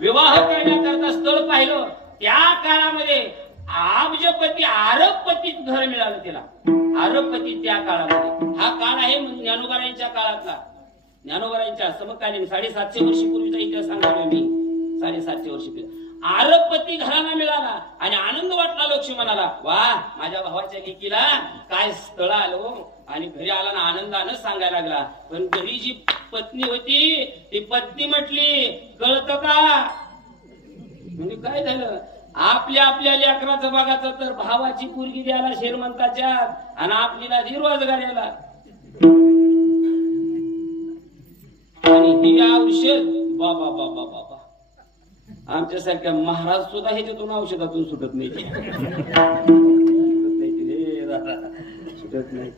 विवाह करण्याकरता स्थळ पाहिलं त्या काळामध्ये अब्जपती अरबपती घर मिळालं तिला. अरबपती त्या काळामध्ये. हा काळ आहे ज्ञानोबारायांच्या काळातला. ज्ञानोबारायांच्या समकालीन 750 वर्षपूर्वीचा इतिहास सांगतो मी. 750 वर्षपूर्वी अरबपती घराला मिळाला आणि आनंद वाटला लक्ष्मणाला. वा, माझ्या भावाच्या लेकीला काय स्थळ आलो. आणि घरी आला ना आनंदानं सांगायला लागला. पण घरी जी पत्नी होती ती पत्नी म्हटली, कळतं का? म्हणजे काय झालं, आपल्या लेकराचं बघायचं तर भावाची पोरगी द्यायला श्रीमंताच्या आणि आपलीला रोजगाऱ्याला. आणि ही औषध बाबा बाबा बाबा आमच्यासारख्या महाराज सुद्धा ह्याच्यातून औषधातून सुटत नाही. सुटत नाही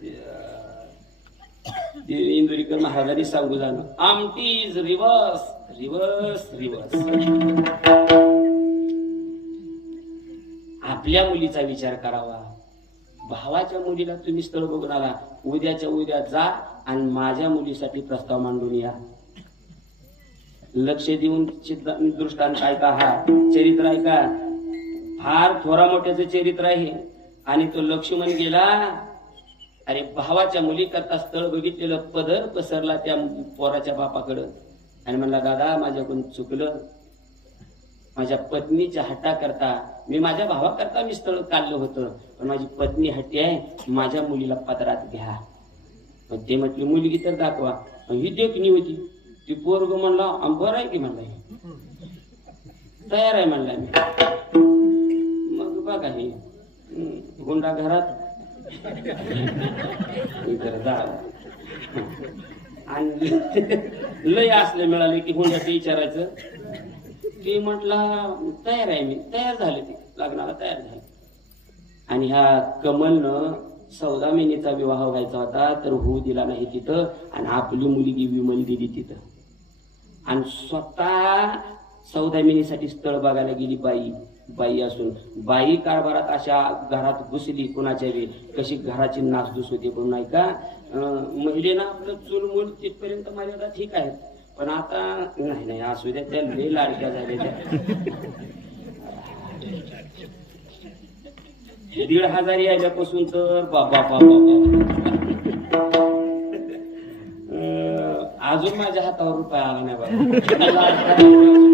ते इंदुरीकर महाराजांनी सांगू जाणं, आमटी इज रिव्हर्स रिव्हर्स रिव्हर्स. आपल्या मुलीचा विचार करावा. भावाच्या मुलीला तुम्ही स्थळ बघून आला, उद्याच्या उद्या जा आणि माझ्या मुलीसाठी प्रस्ताव मांडून या. लक्ष देऊन दृष्टांत ऐका. हा चरित्र ऐका, फार थोरा मोठ्याचं चरित्र आहे. आणि तो लक्ष्मण गेला, अरे भावाच्या मुली करता स्थळ बघितलेलं, पदर पसरला त्या पोराच्या बापाकडं आणि म्हणला, दादा माझ्याकडून चुकलं. माझ्या पत्नीच्या हट्टा करता मी माझ्या भावाकरता मी स्थळ काढलं होतं, पण माझी पत्नी हट्टी आहे, माझ्या मुलीला पदरात घ्या. पण ते म्हटले मुलगी तर दाखवा. ही देखणी होती. ती पोरग म्हणला, बरं आहे की म्हणला, तयार आहे म्हणला मी. मग बघा हे गुंडा घरात आणि लय असले मिळाले की हुंड्याचं विचारायचं. ते म्हटला तयार आहे मी. तयार झाले, ते लग्नाला तयार झाले. आणि ह्या कमलनं 14 महिन्याचा विवाह व्हायचा होता, तर होऊ दिला नाही तिथं. आणि आपली मुलगी विमल दिली तिथं. आणि स्वतः 14 महिन्यासाठी स्थळ बघायला गेली बाई असून बाई कारभारात अशा घरात घुसली कुणाच्या वेळी, कशी घराची नासधूस होते. पण नाही का, महिलेनं आपलं चूलमूल तिथपर्यंत मर्यादा ठीक आहे. पण आता नाही असू द्या, त्या लय लाडक्या झालेल्या. 1,500 याच्यापासून तर बाबा अजून माझ्या हातावर रुपये आला नाही बाबा.